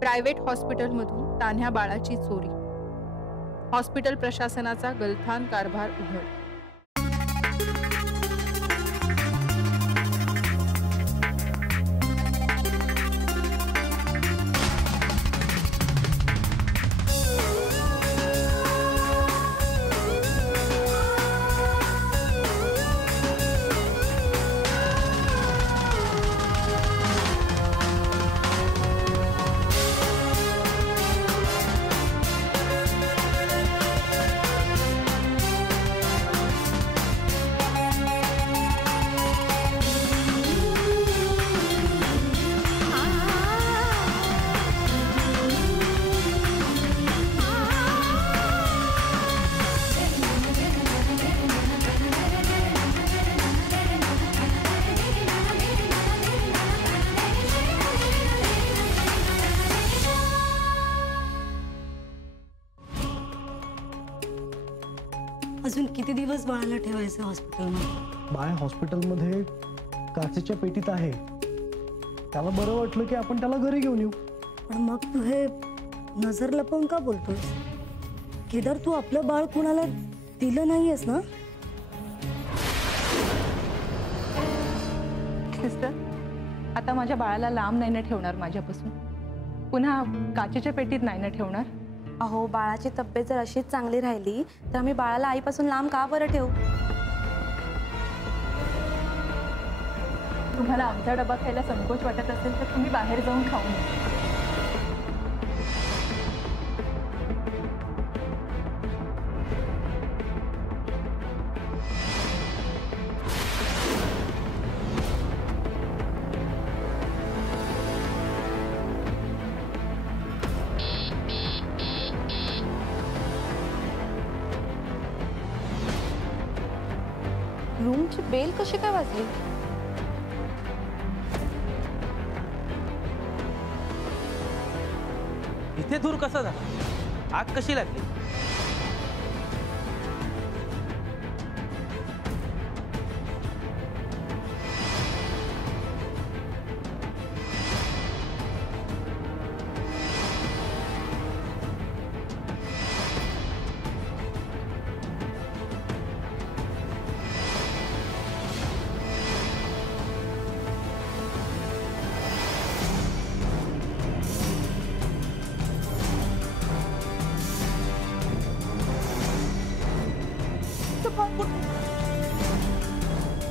Private हॉस्पिटलमधून तान्ह्या बाळाची चोरी, हॉस्पिटल प्रशासनाचा गलथान कारभार उघड। अजून किती दिवस बाळाला ठेवायचं हॉस्पिटलमध्ये? बाळ हॉस्पिटलमध्ये काचेच्या पेटीत आहे। त्याला बरं वाटलं की आपण त्याला घरी घेऊन येऊ। पण मग तू हे नजर लपवून का बोलतोस? केदार, तू आपलं बाळ कुणाला दिलं नाहीयेस ना? सिस्टर, आता माझ्या बाळाला लांब नाही ना ठेवणार माझ्यापासून, पुन्हा काचेच्या पेटीत नाही ना ठेवणार। अहो, बाळाची तब्येत जर अशीच चांगली राहिली तर आम्ही बाळाला आईपासून लांब का बरं ठेवू? तुम्हाला आमचा डबा खायला संकोच वाटत असेल तर तुम्ही बाहेर जाऊन खाऊन या। रूमची बेल कशी काय वाजली? इथे धूर कसा झाला? आग कशी लागली?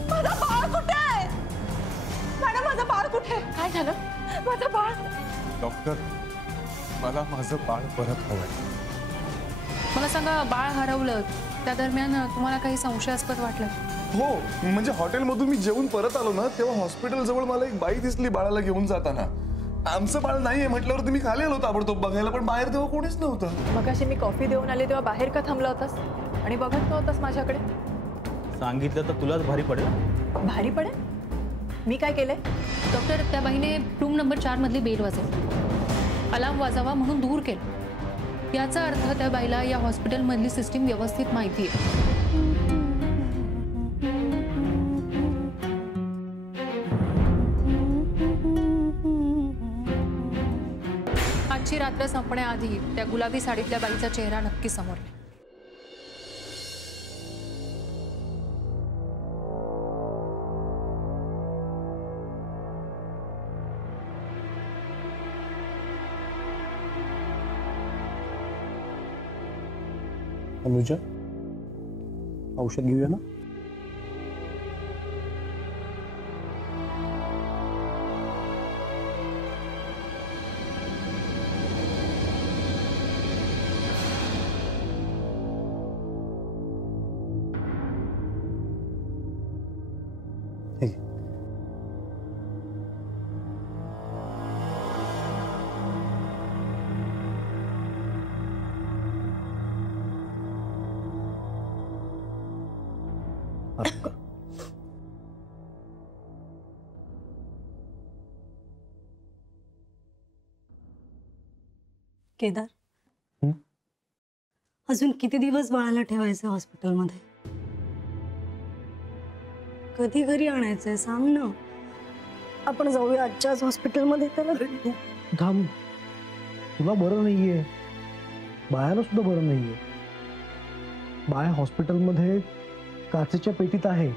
माझा बाळ कुठे आहे? मॅडम, माझं बाळ कुठे? काय झालं? माझं बाळ? डॉक्टर, मला माझं बाळ परत हवंय। मला सांगा, बाळ हरवलं त्या दरम्यान तुम्हाला काही संशयास्पद वाटलं? हो, म्हणजे हॉटेलमधून मी जेवून परत आलो ना, तेव्हा हॉस्पिटल जवळ मला एक बाई दिसली बाळाला घेऊन जाताना। आमचं बाळ नाहीये म्हटल्यावर तुम्ही खाली आलो ताबडतोब बघायला, पण बाहेर तेव्हा कोणीच नव्हतं। मगाशी मी कॉफी देऊन आले तेव्हा बाहेर का थांबला होतास आणि बघत नव्हतास माझ्याकडे? सांगितलं तर तुलाच भारी पडेल। भारी पडेल? मी काय केलंय? डॉक्टर, त्या बाईने रूम नंबर 4 मधली बेल वाजवली, अलार्म वाजावा म्हणून दूर केलं। याचा अर्थ त्या बाईला या हॉस्पिटल मधली सिस्टीम व्यवस्थित माहिती आहे। आजची रात्र संपण्याआधी त्या गुलाबी साडीतल्या बाईचा चेहरा नक्की समोर आहे। अनुजा, औषध घेऊया ना? केदार, अजून किती दिवस बाळाला ठेवायचं हॉस्पिटलमध्ये? कधी घरी आणायचंय सांग ना, आपण जाऊया आजच्याच हॉस्पिटलमध्ये त्याला। थांब, तुला बरं नाहीये, बाळाला सुद्धा बरं नाहीये. बाळ हॉस्पिटलमध्ये काचेच्या पेटीत आहे.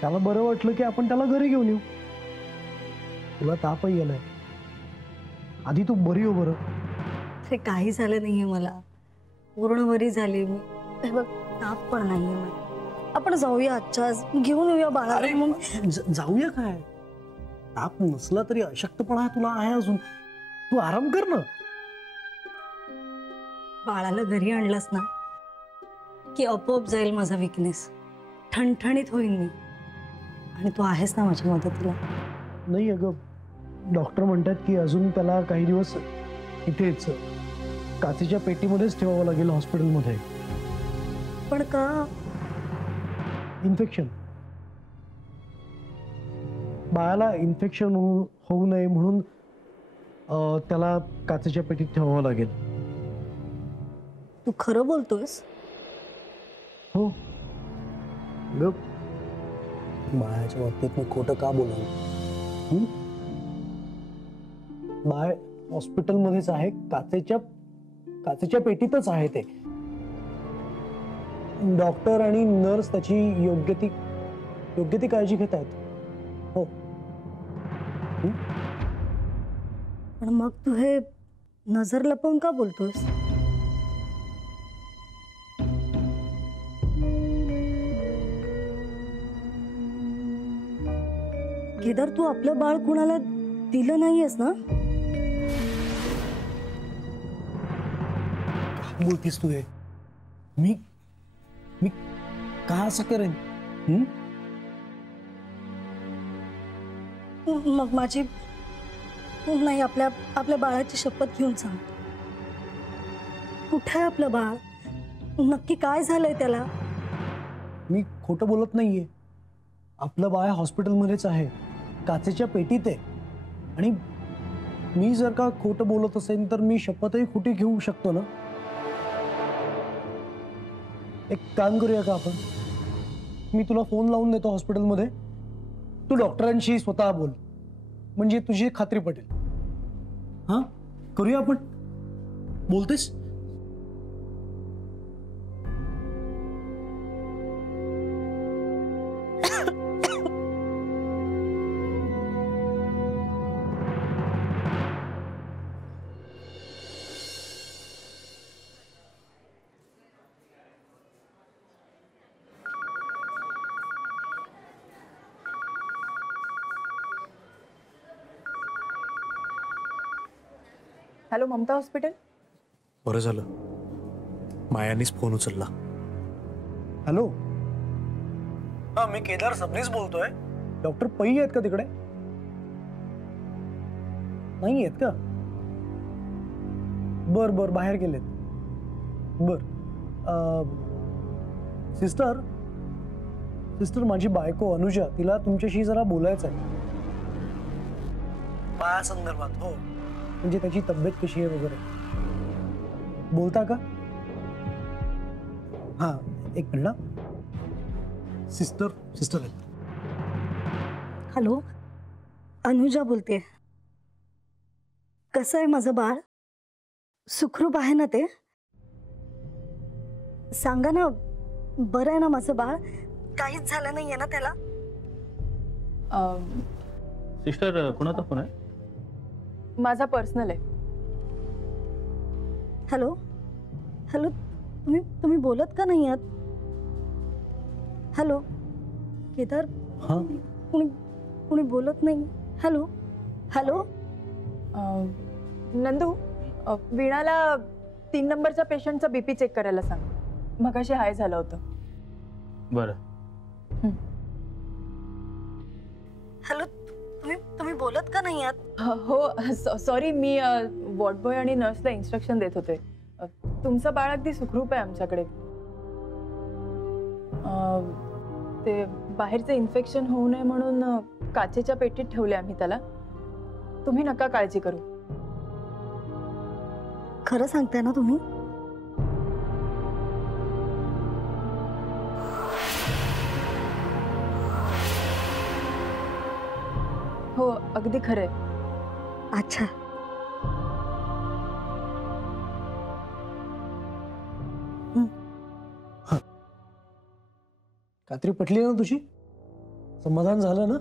त्याला बरं वाटलं की आपण त्याला घरी घेऊन येऊ. तुला तापही आलाय. आधी तू बरी हो बरं. ते काही झालं नाहीये मला, पूर्ण बरी झाली मी. हे बघ, ताप पण नाहीये मला. आपण जाऊया आजच्या आज, घेऊन येऊया बाळाला. मग जाऊया काय? ताप नसला तरी अशक्तपणा तुला आहे अजून. तू आराम कर ना. बाळाला घरी आणलंस ना की आपोआप जाईल माझा विकनेस. ठणठणीत होईन मी. आणि तू आहेस ना माझ्या मदतीला. नाही अगं, डॉक्टर म्हणतात की अजून त्याला काही दिवस इथेच काचेच्या पेटीमध्येच ठेवावं लागेल हॉस्पिटलमध्ये. पण का? इन्फेक्शन. बाळाला इन्फेक्शन होऊ नये म्हणून त्याला काचेच्या पेटीत ठेवावं लागेल. तू खरं बोलतोयस? हो. बाळाच्या बाबतीत मी खोटं का बोलू? बाळ हॉस्पिटलमध्येच आहे, काचेच्या पेटीतच आहे ते. डॉक्टर आणि नर्स त्याची योग्य ती काळजी घेत आहेत. हो. पण मग तू हे नजर लपवून का बोलतोयस? केदार, तू आपलं बाळ कुणाला दिलं नाहीयेस ना? काय बोलतीस तू हे? मी का असं करेन? मग माझी नाही, आपल्या बाळाची शपथ घेऊन सांग. कुठे आहे आपलं बाळ? नक्की काय झालंय त्याला? मी खोटं बोलत नाहीये. आपलं बाळ हॉस्पिटलमध्येच आहे, काचेच्या पेटीत आहे. आणि मी जर का खोटं बोलत असेल तर मी शपथही खोटी घेऊ शकतो ना. एक काम करूया का आपण? मी तुला फोन लावून देतो हॉस्पिटलमध्ये. तू डॉक्टरांशी स्वतः बोल, म्हणजे तुझी खात्री पटेल. हां, करूया आपण. बोलतेस? Hello, Mamta hospital. बरं झालं मायानीच फोन उचलला. हॅलो. हा, मी केदार सबनीस बोलतोय. डॉक्टर पै आहेत का तिकडे? नाही आहेत का? बर बर, बाहेर गेलेत. बर. सिस्टर माझी बायको अनुजा, तिला तुमच्याशी जरा बोलायचं आहे बाळा संदर्भात. हो, म्हणजे त्याची तब्येत कशी आहे वगैरे. बोलता का? हा, एक मिनिट. सिस्टर आहेत. हॅलो, अनुजा बोलते. कसं आहे माझं बाळ? सुखरूप आहे ना ते? सांगा ना, बरं आहे ना माझं बाळ? काहीच झालं नाहीये ना त्याला? सिस्टर, कोणाचा फोन आहे? माझा पर्सनल आहे. हॅलो हॅलो, तुम्ही बोलत का नाही आहात? हॅलो केदार, हां, कुणी बोलत नाही. Hello hello. नंदू, वीणाला 3 नंबरच्या पेशंटचा बीपी चेक करायला सांग. मगाशी हाय झालं होतं. बरं. हॅलो, तुम्ही बोलत का नाही आहात? हो, सॉरी, मी वॉर्ड बॉय आणि नर्सला इन्स्ट्रक्शन देत होते. तुमचं बाळ अगदी सुखरूप आहे आमच्याकडे. ते बाहेरचं इन्फेक्शन होऊ नये म्हणून काचेच्या पेटीत ठेवले आम्ही त्याला. तुम्ही नका काळजी करू. खरं सांगताय ना तुम्ही? हो, अगदी खरंय. अच्छा, खात्री पटली ना तुझी? समाधान झालं ना?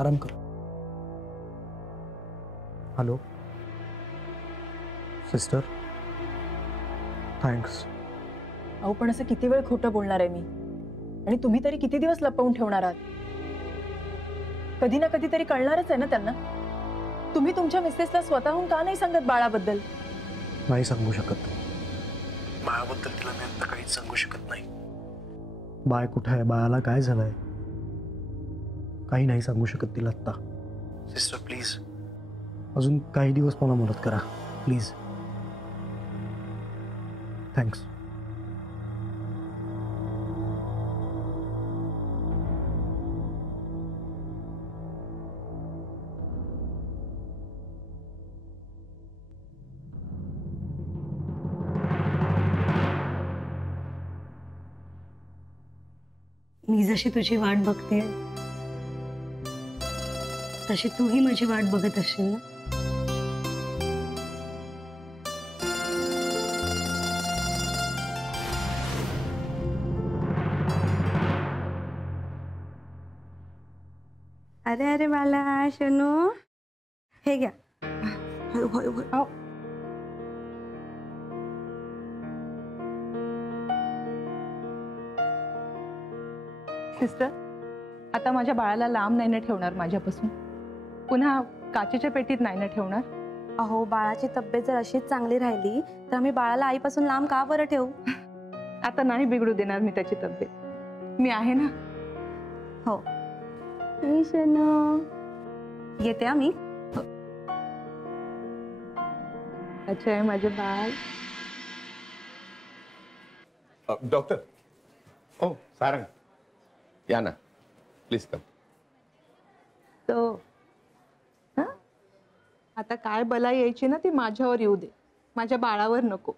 आराम कर. Hello sister, thanks. अहो पण असं किती वेळ खोटं बोलणार आहे मी? आणि तुम्ही तरी किती दिवस लपवून ठेवणार आहात? कधी ना कधीतरी कळणारच आहे ना त्यांना. तुम्ही तुमच्या मिसेसला स्वतःहून का नाही सांगत बाळाबद्दल? नाही सांगू शकत. बाळाबद्दल तिला मी आता काहीच सांगू शकत नाही. बाळ कुठे आहे, बाळाला काय झालंय, काही नाही सांगू शकत तिला आत्ता. सिस्टर प्लीज अजून काही दिवस मला मदत करा प्लीज. थँक्स. मी जशी तुझी वाट बघते तशी तूही माझी वाट बघत असशील ना? अरे अरे बाला शनू, हे घ्या. सिस्टर, आता माझ्या बाळाला लांब नाही ना ठेवणार माझ्यापासून? पुन्हा काचेच्या पेटीत नाही ना ठेवणार? अहो बाळाची तब्येत जर अशीच चांगली राहिली तर आम्ही बाळाला आईपासून लांब का बरं ठेवू? आता नाही बिघडू देणार मी त्याची तब्येत. मी आहे ना. हो शनू, येते आम्ही. अच्छा आहे माझे बाळ. डॉक्टर. ओ सारंग, या ना प्लीज कम. तो आता काय बला यायची ना ती माझ्यावर येऊ दे, माझ्या बाळावर नको.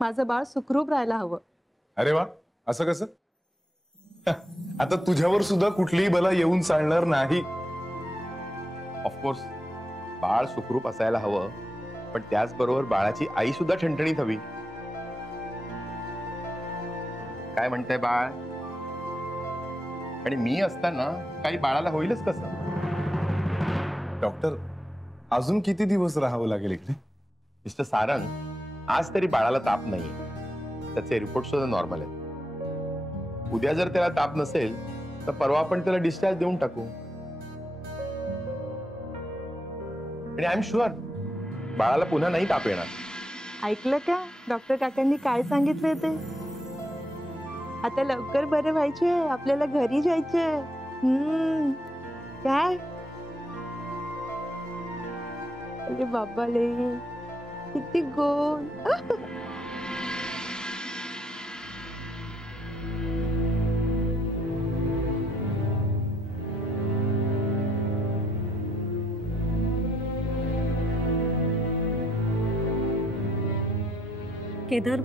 माझं बाळ सुखरूप राहायला हवं. अरे वा, असं कसं? आता तुझ्यावर सुद्धा कुठलीही बला येऊन चालणार नाही. ऑफकोर्स बाळ सुखरूप असायला हवं, पण त्याचबरोबर बाळाची आई सुद्धा ठणठणीत हवी. काय म्हणताय बाळ? आणि मी असताना काही बाळाला होईलच कसं? डॉक्टर, अजून किती दिवस राहावं लागेल इकडे? मिस्टर सारंग, आज तरी बाळाला ताप नाही, त्याचे रिपोर्ट सुद्धा नॉर्मल आहेत. उद्या जर त्याला ताप नसेल तर परवा आपण त्याला डिस्चार्ज देऊन टाकू. आणि आय एम शुअर बाळाला पुन्हा नाही ताप येणार. ऐकलं का डॉक्टर काकांनी काय सांगितलंय ते? आता लवकर बरं व्हायचे, आपल्याला घरी जायचे. काय अरे बाबाले, किती गोड. केदार,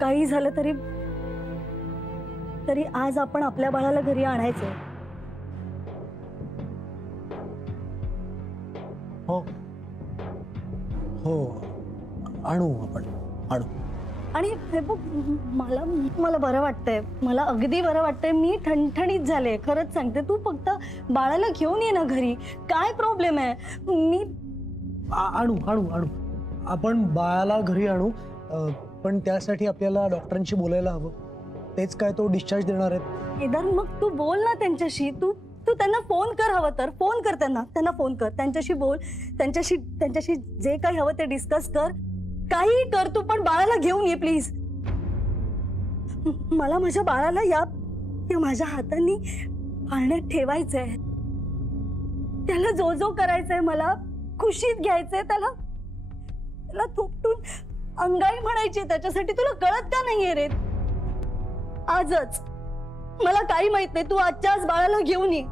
काही झालं तरी आज आपण आपल्या बाळाला घरी आणायचं. हो हो, आणू आपण, आणू. आणि हे बघ, मला बरं वाटतंय, मला अगदी बरं वाटतंय. मी ठणठणीत झाले, खरंच सांगते. तू फक्त बाळाला घेऊन ये ना घरी. काय प्रॉब्लेम आहे? मी आणू आणू आणू आपण बाळाला घरी आणू. पण त्यासाठी आपल्याला डॉक्टरांशी बोलायला हवं. तेच काय, तो डिस्चार्ज देणार आहेत. केदार, मग तू बोल ना त्यांच्याशी. तू त्यांना फोन कर, हवं तर फोन कर त्यांना फोन कर, त्यांच्याशी बोल, त्यांच्याशी जे काही हवं ते डिस्कस कर, काही कर तू, पण बाळाला घेऊन ये प्लीज. मला माझ्या बाळाला या माझ्या हातांनी पाळण्यात ठेवायचंय. त्याला जो करायचंय, मला खुशीत घ्यायचंय, त्याला थोपटून अंगाई म्हणायची त्याच्यासाठी. तुला कळत का नाहीये रे? आजच, मला काही माहित नाही, तू आजच्याच बाळाला घेऊन ये.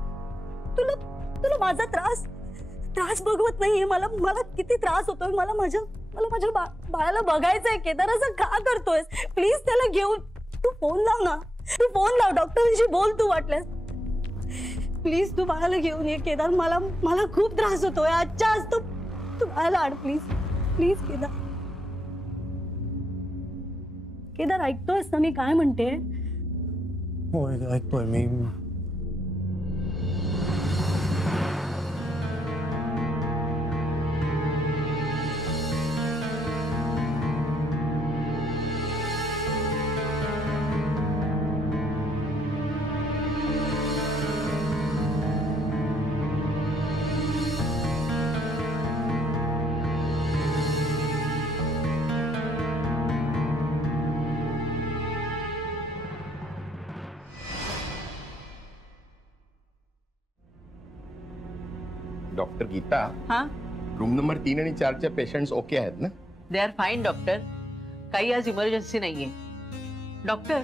तुला माझा त्रास बघवत नाहीये. मला किती त्रास होतोय. मला माझ्या बाळाला बघायचंय. केदार, असं का करतोयस? प्लीज त्याला घेऊन तू फोन लाव ना. तू फोन लाव, डॉक्टरांशी बोल तू वाटल्यास. प्लीज तू बाळाला घेऊन ये केदार. मला खूप त्रास होतोय. आजच्या आज तू बाळाला आण प्लीज. प्लीज केदार. केदार ऐकतोयस ना मी काय म्हणते? होय ऐकतोय मी. डॉक्टर गीता, हा, रूम नंबर 3 आणि 4च्या पेशंट्स ओके आहेत ना? They are fine doctor. काही आज इमर्जन्सी नाहीये. डॉक्टर,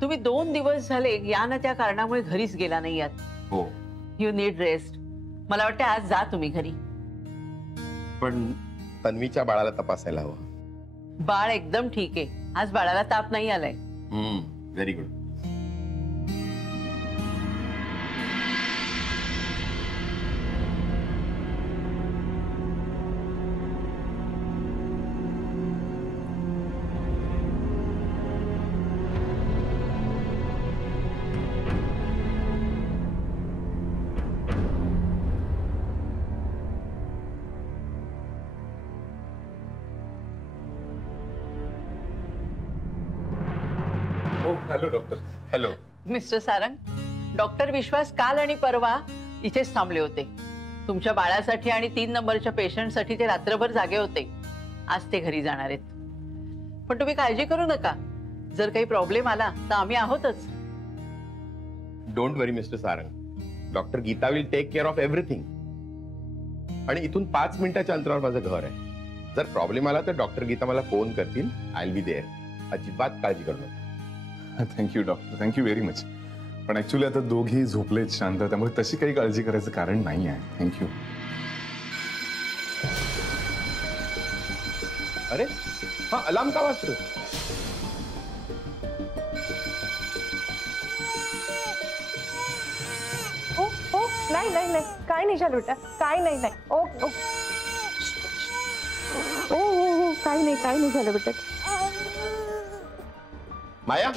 तुम्ही 2 दिवस झाले या ना त्या कारणामुळे घरीच गेला नाही आहात. हो, यू नीड रेस्ट. मला वाटतं आज जा तुम्ही घरी. पण तन्वीच्या बाळाला तपासायला हवं. बाळ एकदम ठीक आहे. आज बाळाला ताप नाही आलाय. Very good. Hello doctor. Hello mister Sarang, doctor Vishwas काल आणि परवा इथेच थांबले होते. तुमच्या बाळासाठी आणि 3 नंबरच्या पेशंटसाठी ते रात्रभर जागे होते. आज ते घरी जाणार आहेत. पण तुम्ही काळजी करू नका. जर काही प्रॉब्लेम आला तर आम्ही आहोतच. Don't worry mister Sarang. Doctor Geeta will take care of everything. आणि इथून 5 मिनिटाच्या अंतरावर माझं घर आहे. जर प्रॉब्लेम आला तर डॉक्टर गीता मला फोन करतील. I will be there. अजिबात काळजी करू नका. Thank you doctor, thank you very much. पण ऍक्च्युली आता दोघी झोपलेत शांत, त्यामुळे तशी काही काळजी करायचं कारण नाही आहे. थँक्यू. अरे हा अलार्म का वाजतो? ओ ओ नाही नाही नाही, काय नाही झालं बेटा, काय नाही नाही. ओ ओ ओ ओ काय नाही झालं बेटा. माया,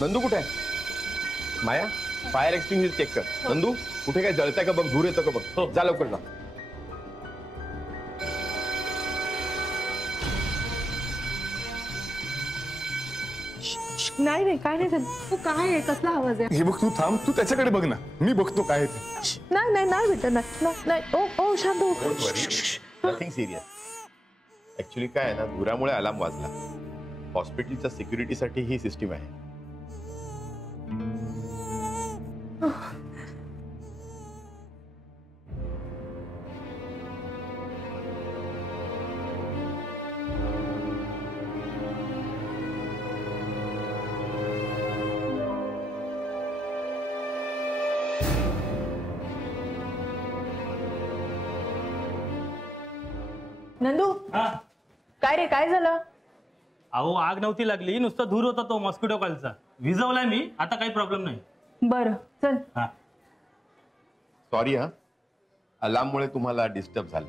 नंदू कुठे आहे? माया, फायर एक्सटिंग्विशर चेक कर. नंदू कुठे काय जळतंय का बघ, धूर येतो का बघ. जा लवकर जा. नाही काय नाही झालं. तू काय आहे? कसला आवाज आहे? हे बघ, तू थांब, तू त्याच्याकडे बघ ना, मी बघतो काय ते. नाही बेटा, नाही. ओ ओ शांत हो. Don't worry, nothing serious. Actually काय आहे ना, धुरामुळे अलार्म वाजला. हॉस्पिटलच्या सिक्युरिटीसाठी ही सिस्टीम आहे. नंदू, काय रे, काय झालं? अहो आग नव्हती लागली, नुसता धूर होता तो मॉस्किटो कॉलचा. विझवलाय मी, आता काही प्रॉब्लेम नाही. बरं चल. हा, सॉरी हा, अलार्ममुळे तुम्हाला डिस्टर्ब झालं.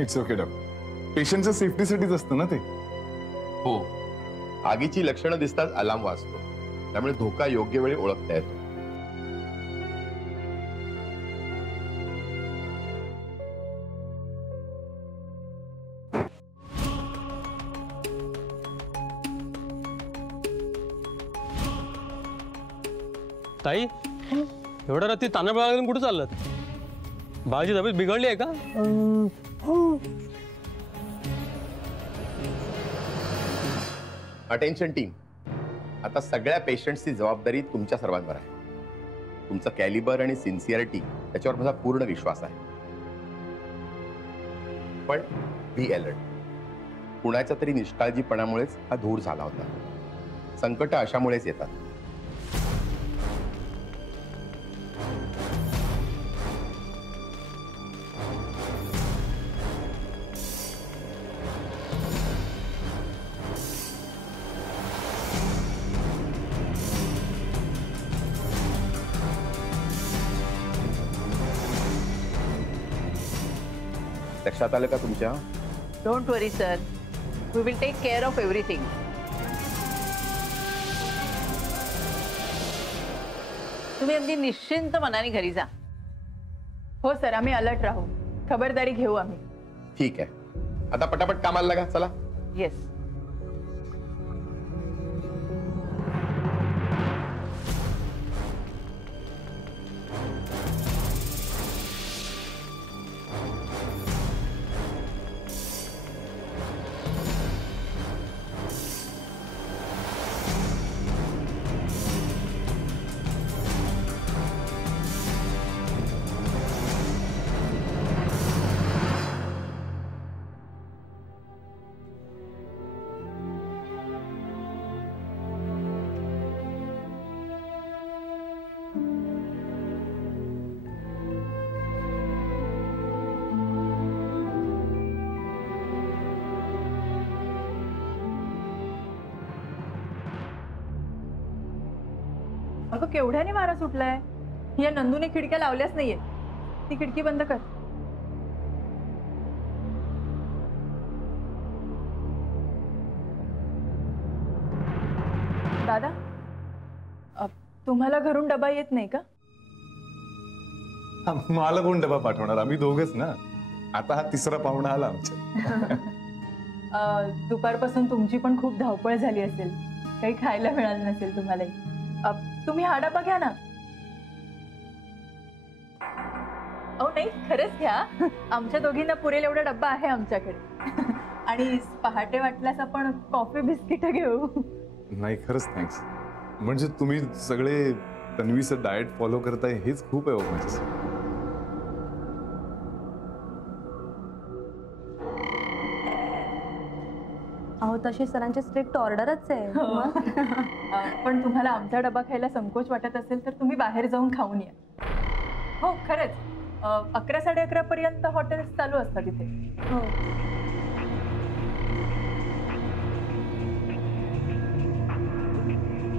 It's okay doctor. पेशंटच्या सेफ्टीसाठीच असतं ना ते. हो, आगीची लक्षणं दिसताच अलार्म वाजतो. त्यामुळे धोका योग्य वेळी ओळखता येतो. ताई, एवढ्या रात्री तानाबळा घेऊन कुठे चाललात? बाळाची तब्येत बिघडली आहे का? हो. अटेन्शन टीम, आता सगळ्या पेशंट्सची जबाबदारी तुमच्या सर्वांवर आहे. तुमचं कॅलिबर आणि सिन्सिअरिटी त्याच्यावर माझा पूर्ण विश्वास आहे. पण बी अलर्ट. कुणाच्या तरी निष्काळजीपणामुळेच हा धूर झाला होता. संकट अशामुळेच येतात. लक्षात आलं का तुमच्या? Don't worry sir, we will take care of everything. तुम्ही अगदी निश्चिंत मनाने घरी जा. हो सर, आम्ही अलर्ट राहू, खबरदारी घेऊ आम्ही. ठीक आहे, आता पटापट कामाला लागा. चला. येस. अगं केवढ्याने वारा सुटलाय. या नंदूने खिडक्या लावल्याच नाहीये. ती खिडकी बंद कर. दादा, तुम्हाला घरून डबा येत नाही का? मला कोण डबा पाठवणार, आम्ही दोघच ना. आता हा तिसरा पाहुणा आला आमच्या. दुपारपासून तुमची पण खूप धावपळ झाली असेल, काही खायला मिळालं नसेल तुम्हालाही. तुम्ही हा डबा घ्या ना. अहो नाही, खरंच घ्या. आमच्या दोघींना पुरेल एवढा डब्बा आहे आमच्याकडे. आणि पहाटे वाटल्यास आपण कॉफी बिस्किट घेऊ. नाही, खरंच थँक्स. म्हणजे तुम्ही सगळे तन्वीचं डाएट फॉलो करताय हेच खूप आहे माझ्यासाठी. अहो तशी सरांची स्ट्रिक्ट ऑर्डरच आहे. पण तुम्हाला आमचा डबा खायला संकोच वाटत असेल तर तुम्ही बाहेर जाऊन खाऊन या. हो खरंच, 11-11:30 पर्यंत हॉटेल्स चालू असतात इथे. हो.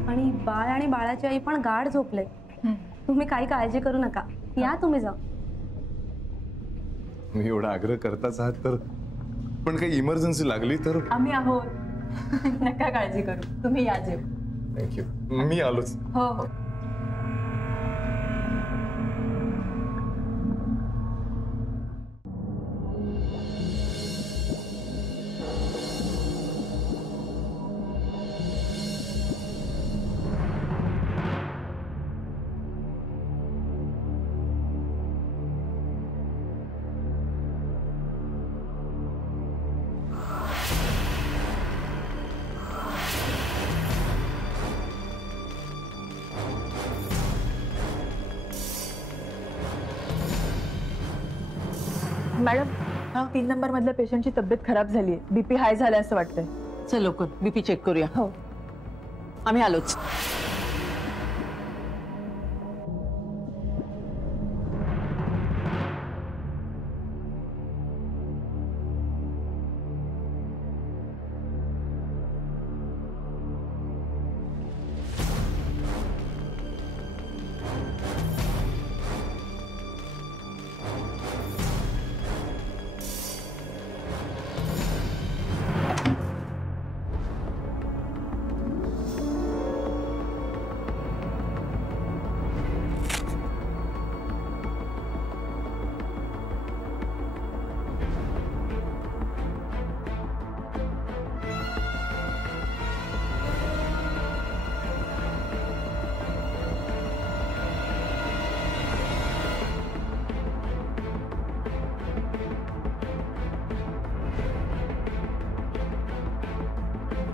आणि बाळ आणि बाळाची आई पण गाढ झोपले. तुम्ही काही काळजी करू नका, या तुम्ही जाऊ. मी एवढा आग्रह करताच आहात तर, पण काही इमर्जन्सी लागली तर? आम्ही आहोत. नका काळजी करू, तुम्ही या जेव. थँक्यू, मी आलोच. हो हो. मॅडम, 3 नंबर मधल्या पेशंटची तब्येत खराब झाली. बीपी हाय झाला असं वाटतंय. चल लवकर बीपी चेक करूया. हो, आम्ही आलोच.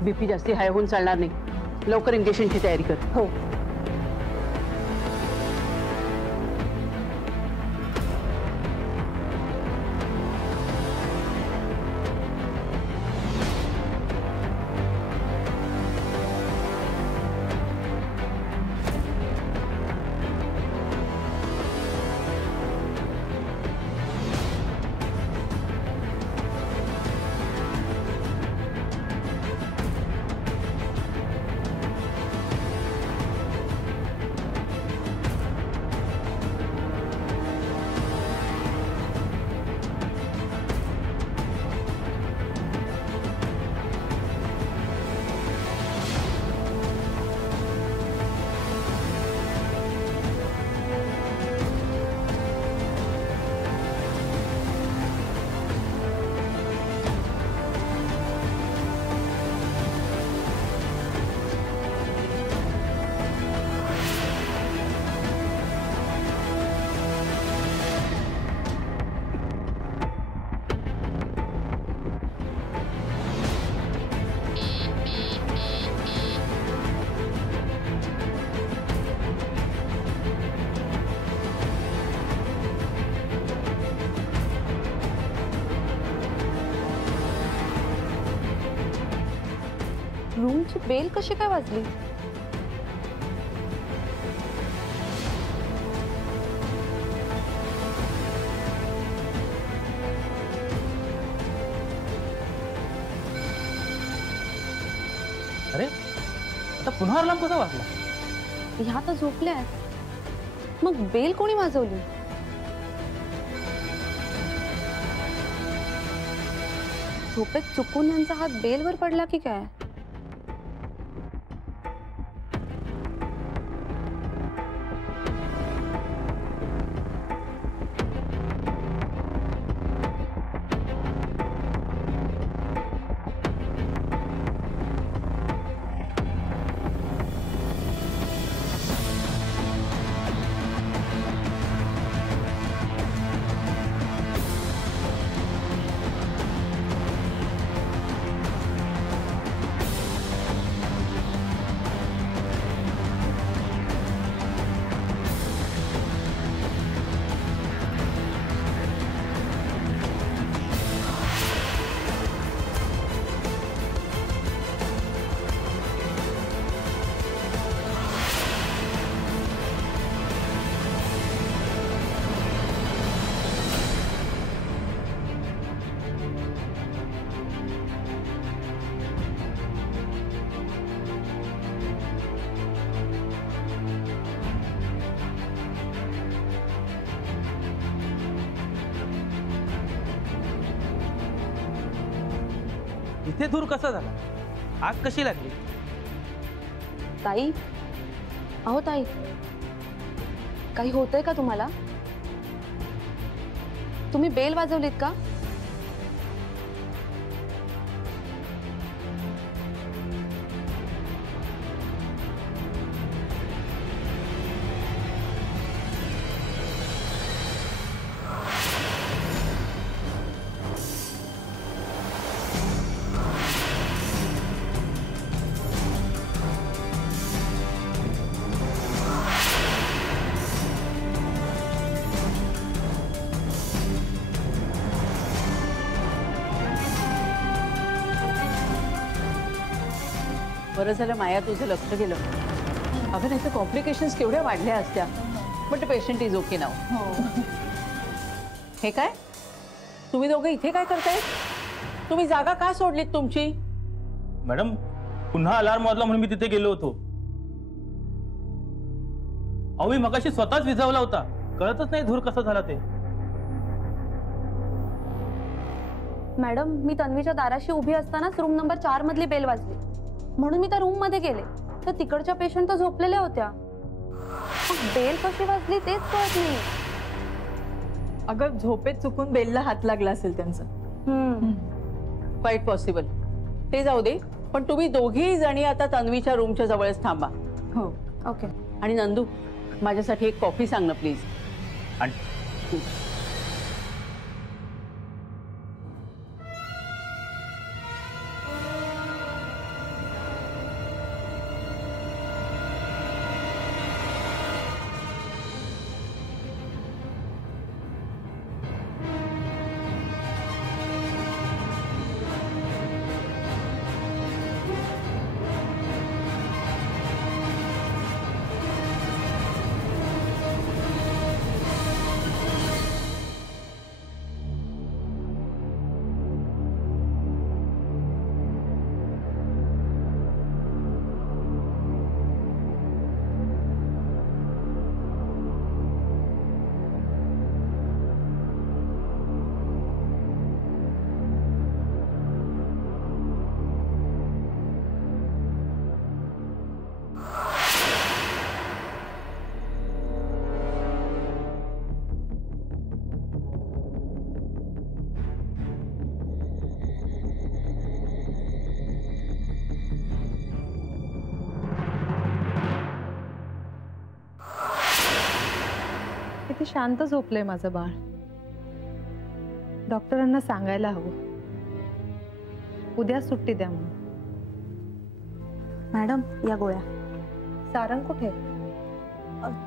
बीपी जास्ती हाय होऊन चालणार नाही. लवकर इंजेक्शनची तयारी कर. हो. रूमची बेल कशी काय वाजली? अरे आता पुन्हा अलार्म कसा वाजला? ह्या तर झोपल्या आहेत. मग बेल कोणी वाजवली? झोपेत चुकून यांचा हात बेलवर पडला की काय? इथे धूर कसा झाला? आग कशी लागली? ताई, अहो ताई, काही होतंय का तुम्हाला? तुम्ही बेल वाजवलीत का? बरं झालं माया तुझं लक्ष गेलं. अगं नाही तर कॉम्प्लिकेशन्स केवढ्या वाढल्या असत्या. बट पेशंट इज ओके नाव. हे काय तुम्ही दोघं इथे काय करताय? तुम्ही जागा का सोडलीत तुमची? मॅडम पुन्हा अलार्म वाजला म्हणून मी तिथे गेलो होतो. अहो मी मगाशी स्वतःच विझवला होता. कळतच नाही धूर कसा झाला ते. मॅडम, मी तन्वीच्या दाराशी उभी असतानाच रूम नंबर 4 मधली बेल वाजली, म्हणून मी त्या रूम मध्ये गेले तर तिकडच्या पेशंट तर झोपलेल्या होत्या. बेल कशी वाजली तेच कळत नाही. अगं झोपेत चुकून बेलला हात लागला असेल त्यांचा. Quite possible. ते जाऊ दे, पण तुम्ही दोघी जणी आता तन्वीच्या रूमच्या जवळच थांबा. हो ओके. आणि नंदू माझ्यासाठी एक कॉफी सांग ना प्लीज. किती शांत झोपलंय माझं बाळ. डॉक्टरांना सांगायला हवं उद्या सुट्टी द्या म्हणून. मॅडम या गोळ्या. सारंग कुठे?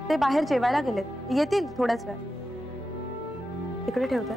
ते बाहेर जेवायला गेलेत, येतील थोड्याच वेळ. तिकडे ठेवते.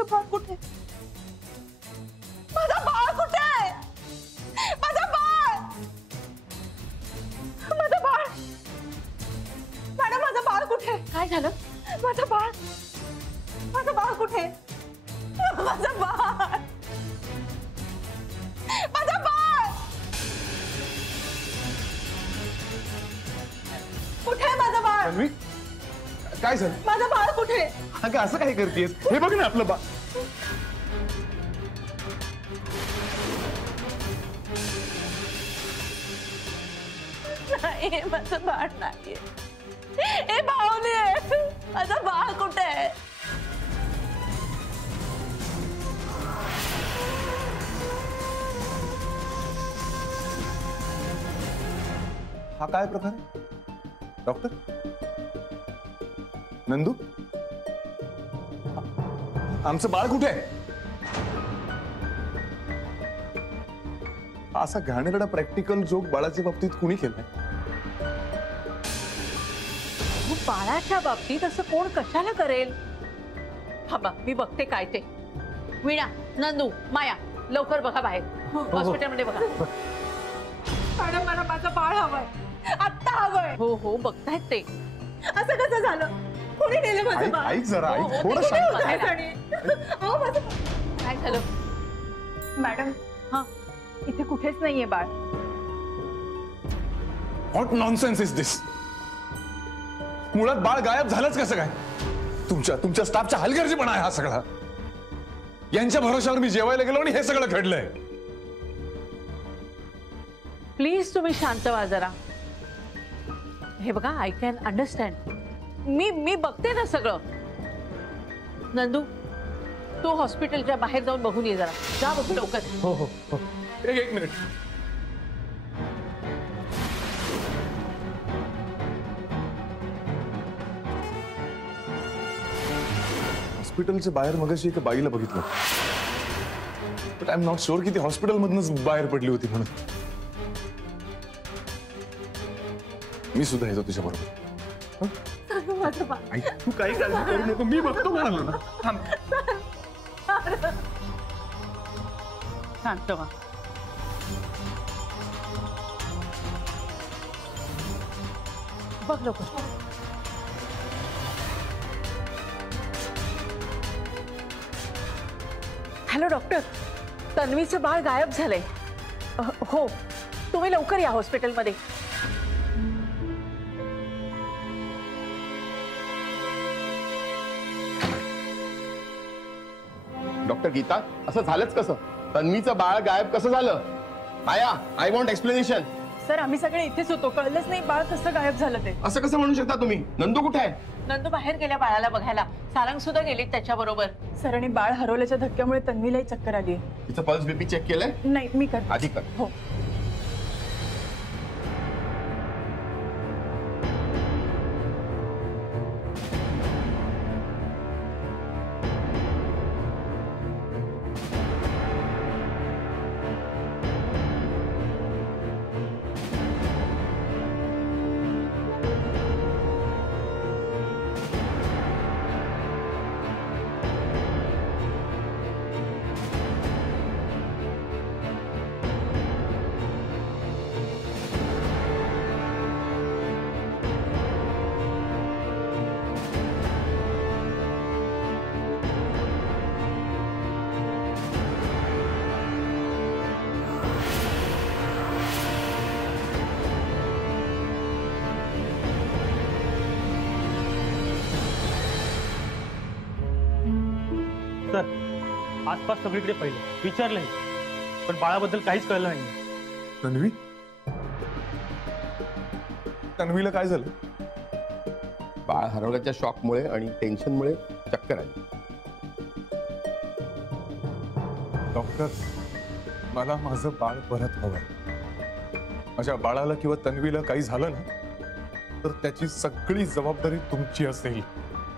माझं बाळ कुठे? माझं बाळ कुठे? माझं बाळ! माझं बाळ! मॅडम, माझं बाळ कुठे? काय झालं? माझं बाळ! माझं बाळ कुठे? माझं बाळ! माझं बाळ! कुठे आहे माझं बाळ? तन्वी, काय झालं? माझं बाळ कुठे? अगं असं काय करतेस? हे बघ ना आपलं नाही, माझं बाळ नाहीये. ए भावने, माझं बाळ कुठे आहे? हा काय प्रकार आहे? डॉक्टर नंदू, आमचं बाळ कुठे आहे? असा घाणेरडा प्रॅक्टिकल जोक बाळाच्या बाबतीत कुणी केलाय? बाळाच्या बाबतीत असं कोण कशाला करेल? थांबा, मी बघते काय ते. वीणा, नंदू, माया, लवकर बघा बाहेर. हॉस्पिटलमध्ये बघा. मॅडम, मला माझं बाळ हवंय, आत्ता हवंय. हो हो, बघतायत ते. असं कसं झालं? कोणी नेलं माझं बाळ? ऐक जरा, हो, ऐक हो, थोडं ते शांत. कुठे होतं आणि? अहो, माझं काय झालं? मॅडम, हा, इथे कुठेच नाहीये बाळ. व्हॉट नॉनसेन्स इज दिस? मुळात बाळ गायब झालंच कसं काय? तुमच्या स्टाफच्या हलगर्जीपणा आहे हा सगळा. यांच्या भरोशावर मी जेवायला गेलो आणि हे सगळं घडलंय. प्लीज तुम्ही शांत व्हा जरा. हे बघा, आय कॅन अंडरस्टँड. मी बघते ना सगळं. नंदू, तू हॉस्पिटलच्या बाहेर जाऊन बघून ये जरा. जा बघू लवकर. हो हो हो. एक मिनिट. हॉस्पिटलच्या बाहेर मगाशी एका बाईला बघितलं, but I am not sure की ती हॉस्पिटलमधूनच बाहेर पडली होती म्हणून. मी सुद्धा येतो तुझ्या बरोबर. माझं बाळ. तू काही काळजी करू नको, मी बघतो म्हणालो ना. थांब. शांत व्हा. बघ लवकर. हॅलो डॉक्टर, तन्वीचं बाळ गायब झालंय. हो, तुम्ही लवकर या हॉस्पिटलमध्ये. डॉक्टर गीता, असं झालंच कसं? तन्वीचं बाळ गायब कसं झालं? माया, आय वॉन्ट एक्सप्लेनेशन. सर, आम्ही सगळे इथेच होतो, कळलंच नाही बाळ कसं गायब झालं ते. असं कसं म्हणू शकता तुम्ही? नंदू कुठे आहे? नंदू बाहेर गेल्या बाळाला बघायला. सारंग सुद्धा गेली त्याच्याबरोबर. सर, आणि बाळ हरवल्याच्या धक्क्यामुळे तन्वीलाही चक्कर आली. तिचं पल्स बीपी चेक केलंय? नाही, मी कर. आधी कर. हो. सर, आसपास सगळीकडे पाहिलं, विचारलंय, पण बाळाबद्दल काहीच कळलं नाही. तन्वी, तन्वीला काय झालं? बाळ हरवल्याच्या शॉकमुळे आणि टेन्शनमुळे चक्कर आली. डॉक्टर, मला माझं बाळ परत हवंय. माझ्या बाळाला किंवा तन्वीला काही झालं ना तर त्याची सगळी जबाबदारी तुमची असेल.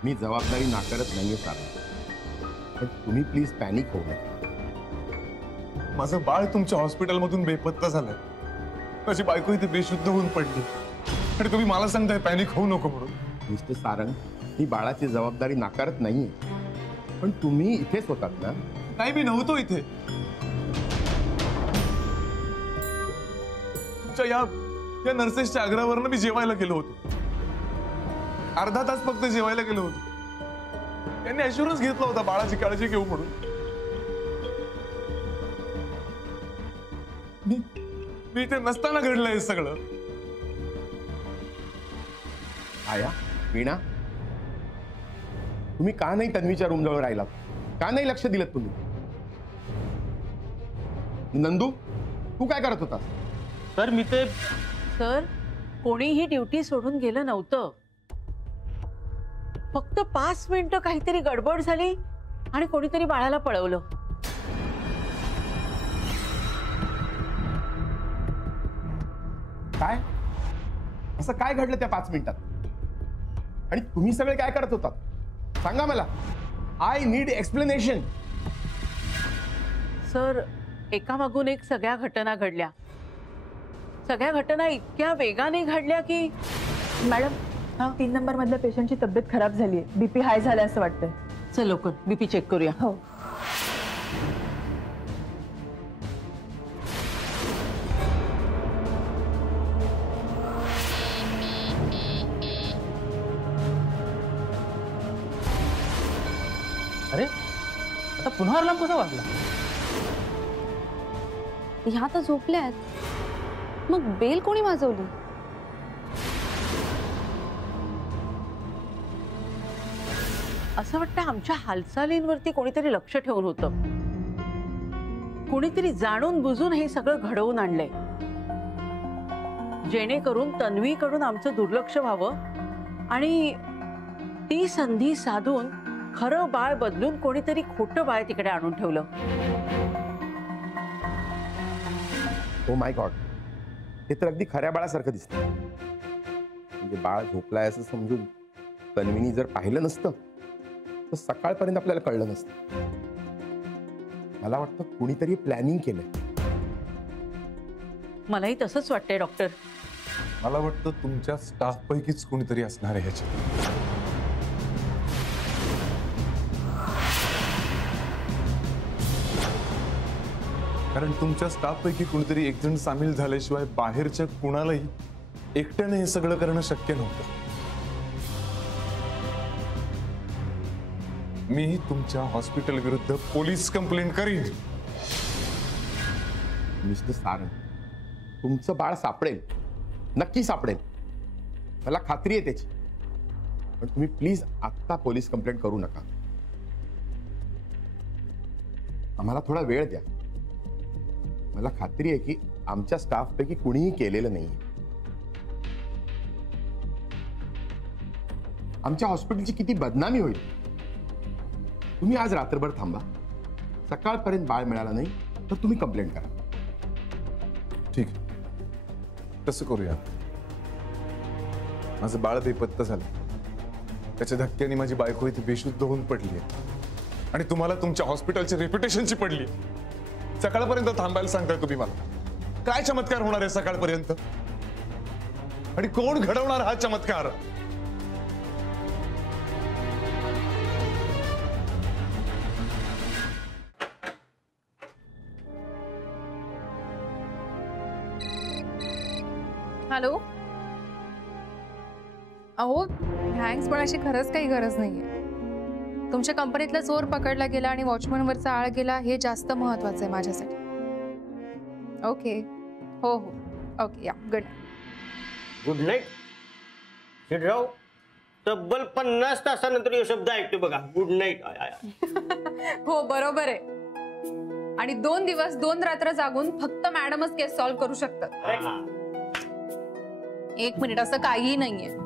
मी जबाबदारी नाकारत नाहीये सारंग, पण तुम्ही प्लीज पॅनिक होऊ नका. माझं बाळ तुमच्या हॉस्पिटलमधून बेपत्ता झालंय. माझी बायको इथे बेशुद्ध होऊन पडली आणि तुम्ही मला सांगताय पॅनिक होऊ नको म्हणून. मिस्टर सारंग, मी बाळाची जबाबदारी नाकारत नाहीये, पण तुम्ही इथेच होतात ना? नाही, मी नव्हतो इथे. तुमच्या या नर्सेसच्या आग्रहावरनं मी जेवायला गेलो होतो. अर्धा तास फक्त जेवायला गेलो होतो. त्यांनी ऍश्युरन्स घेतला होता बाळाची काळजी घेऊ म्हणून. मी इथे नसताना घडलंय सगळं. आया, वीणा, तुम्ही का नाही तन्वीच्या रूम जवळ राहिलात? का नाही लक्ष दिलं तुम्ही? नंदू, तू काय करत होता? सर मी ते सर, कोणीही ड्युटी सोडून गेलं नव्हतं. फक्त 5 मिनिटं काहीतरी गडबड झाली आणि कोणीतरी बाळाला पळवलं. काय असं काय घडलं त्या 5 मिनिटात? आणि तुम्ही सगळे काय करत होतात? सांगा मला. I need explanation. सर, एकामागून एक सगळ्या घटना घडल्या. सगळ्या घटना इतक्या वेगाने घडल्या की मॅडम, 3 नंबर मधल्या पेशंटची तब्येत खराब झाली आहे. बीपी हाय झाला असं वाटतंय. चल लवकर बीपी चेक करूया. हो. अरे आता पुन्हा अलार्म कसा वाजला? ह्या तर झोपल्या आहेत. मग बेल कोणी वाजवली? असं वाटतं आमच्या हालचालींवरती कोणीतरी लक्ष ठेवून होतं. कोणीतरी जाणून बुजून हे सगळं घडवून आणलंय, जेणेकरून तन्वीकडून आमचं दुर्लक्ष व्हावं आणि ती संधी साधून खरं बाळ बदलून कोणीतरी खोटं बाळ तिकडे आणून ठेवलं. ओ माय गॉड, हे तर अगदी खऱ्या बाळासारखं दिसतं. म्हणजे बाळ झोपलाय असं समजून तन्वीनी जर पाहिलं नसतं तर सकाळपर्यंत आपल्याला कळलं नसतं. मला वाटतं कुणीतरी प्लॅनिंग केलंय. मलाही तसंच वाटतंय डॉक्टर. मला वाटतं तुमच्या स्टाफ पैकीच कुणीतरी असणार आहे ह्याच्यात. कारण तुमच्या स्टाफ पैकी कुणीतरी एक जण सामील झाल्याशिवाय बाहेरच्या कुणालाही एकट्याने हे सगळं करणं शक्य नव्हतं. मी तुमच्या हॉस्पिटल विरुद्ध पोलीस कंप्लेंट करीन. मिस्टर सारंग, तुमचं बाळ सापडेल, नक्की सापडेल, मला खात्री आहे त्याची. पण तुम्ही प्लीज आत्ता पोलीस कंप्लेंट करू नका. आम्हाला थोडा वेळ द्या. मला खात्री आहे की आमच्या स्टाफ पैकी कुणीही केलेलं नाही. आमच्या हॉस्पिटलची किती बदनामी होईल. तुम्ही आज रात्रभर थांबा. सकाळपर्यंत बाळ मिळाला नाही तर तुम्ही कंप्लेंट करा. ठीक आहे, तसं करूया. माझं बाळ बेपत्ता झालं. त्याच्या धक्क्याने माझी बायको इथे बेशुद्ध होऊन पडली आहे आणि तुम्हाला तुमच्या हॉस्पिटलची रेप्युटेशनची पडली. सकाळपर्यंत थांबायला सांगताय तुम्ही मला. काय चमत्कार होणार आहे सकाळपर्यंत? आणि कोण घडवणार हा चमत्कार? हॅलो. अहो थँक्स, पण अशी खरंच काही गरज नाहीये. तुमच्या कंपनीतला चोर पकडला गेला आणि वॉचमनवरचा आळ गेला, हे जास्त महत्वाचं आहे माझ्यासाठी. ओके, हो हो, okay, yeah, good night. Good night. शिडराव, तब्बल 50 तासानंतर हे शब्द ऐकतो बघा, गुड नाईट. हो बरोबर आहे. आणि 2 दिवस 2 रात्र जागून फक्त मॅडमच केस सॉल्व्ह करू शकतात. 1 मिनिट, असं काहीही नाहीये.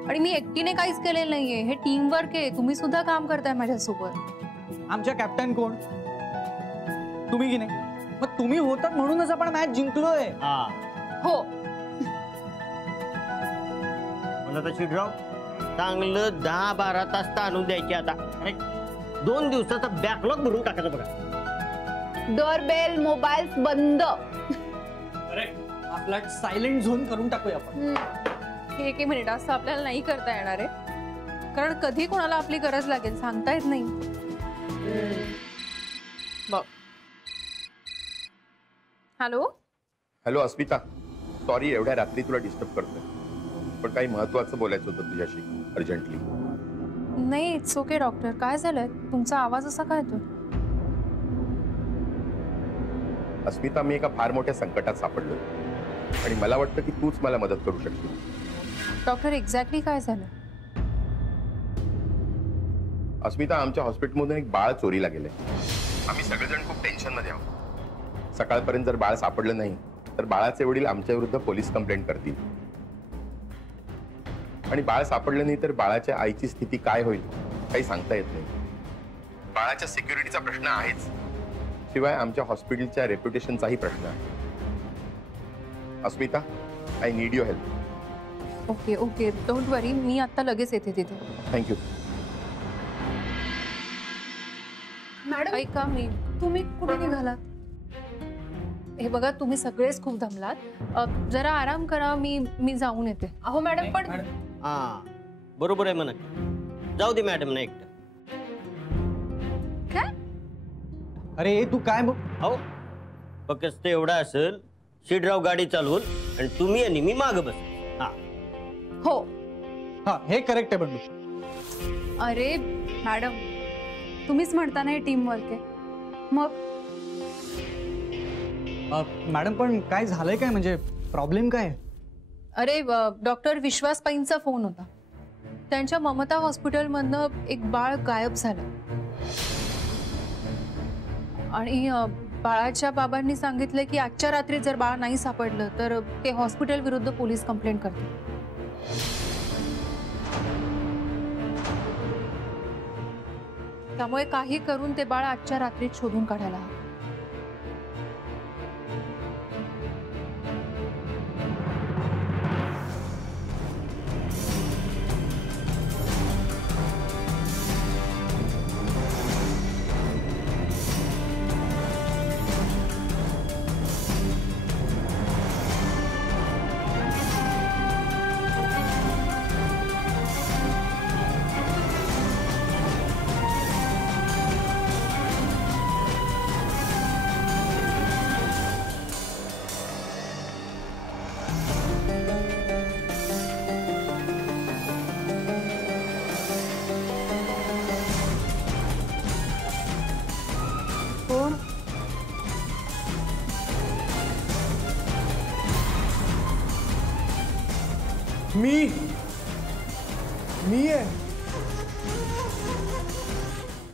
आणि मी एकटीने काहीच केलेलं नाहीये. हे टीम वर्क आहे. तुम्ही सुद्धा काम करताय माझ्यासोबत. आमच्या कॅप्टन कोण? तुम्ही की नाही? मग तुम्ही होतात म्हणूनच आपण मॅच जिंकलोय. हो. पण आता शिडराव, चांगलं 10-12 तास ताणून द्यायचे. आता 2 दिवसाचा बॅकलॉग भरून टाकायचा बघा. डोरबेल, मोबाईल बंद. आपला सायलेंट झोन करून टाकूया आपण. 1 मिनिट, असं आपल्याला नाही करता येणार आहे. कारण कधी कोणाला आपली गरज लागेल सांगता येत नाही. हॅलो. हॅलो अस्मिता, सॉरी एवढ्या रात्री तुला डिस्टर्ब करतोय, पण काही महत्वाचं बोलायचं होतं तुझ्याशी अर्जंटली. नाही, इट्स ओके डॉक्टर. काय झालंय? तुमचा आवाज असा काय येतो? अस्मिता, मी एका फार मोठ्या संकटात सापडलो आणि मला वाटतं की तूच मला मदत करू शकशील. डॉक्टर, एक्झॅक्टली काय झालं? अस्मिता, आमच्या हॉस्पिटलमधून एक बाळ चोरीला गेलंय. आम्ही सगळेजण खूप टेन्शन मध्ये आहोत. सकाळपर्यंत जर बाळ सापडलं नाही तर बाळाचे वडील आमच्या विरुद्ध पोलीस कंप्लेंट करतील, आणि बाळ सापडलं नाही तर बाळाच्या आईची स्थिती काय होईल काही सांगता येत नाही. बाळाच्या सिक्युरिटीचा प्रश्न आहेच, शिवाय आमच्या हॉस्पिटलच्या रेप्युटेशनचाही प्रश्न आहे. Asmita, I need your help. Okay okay, don't worry, मी आता लगेच येते तिथे. थँक्यू. मॅडम ऐका, तुम्ही कुठे निघालात? हे बघा, तुम्ही सगळेच खूप दमलात. जरा आराम करा, मी जाऊन येते. अहो मॅडम, पण हा बरोबर आहे म्हणा. जाऊ दे मॅडम ना एकटं. काय? अरे तू काय हो, फक्त एवढा असेल, शिडराव गाडी चालवून आणि तुम्ही आणि मी माग बस. हा हो, हा हे करेक्ट आहे बंडू. अरे मॅडम, तुम्हीच म्हणता ना हे टीम वर्क आहे. मग मॅडम, पण काय झालंय काय? म्हणजे प्रॉब्लेम काय आहे? अरे डॉक्टर विश्वास पाईंचा फोन होता. त्यांच्या ममता हॉस्पिटलमधनं एक बाळ गायब झालं आणि बाळाच्या बाबांनी सांगितलं की आजच्या रात्री जर बाळ नाही सापडलं तर ते हॉस्पिटल विरुद्ध पोलीस कंप्लेंट करतील. त्यामुळे काही करून ते बाळ आजच्या रात्रीत शोधून काढायला हवं. मी आहे.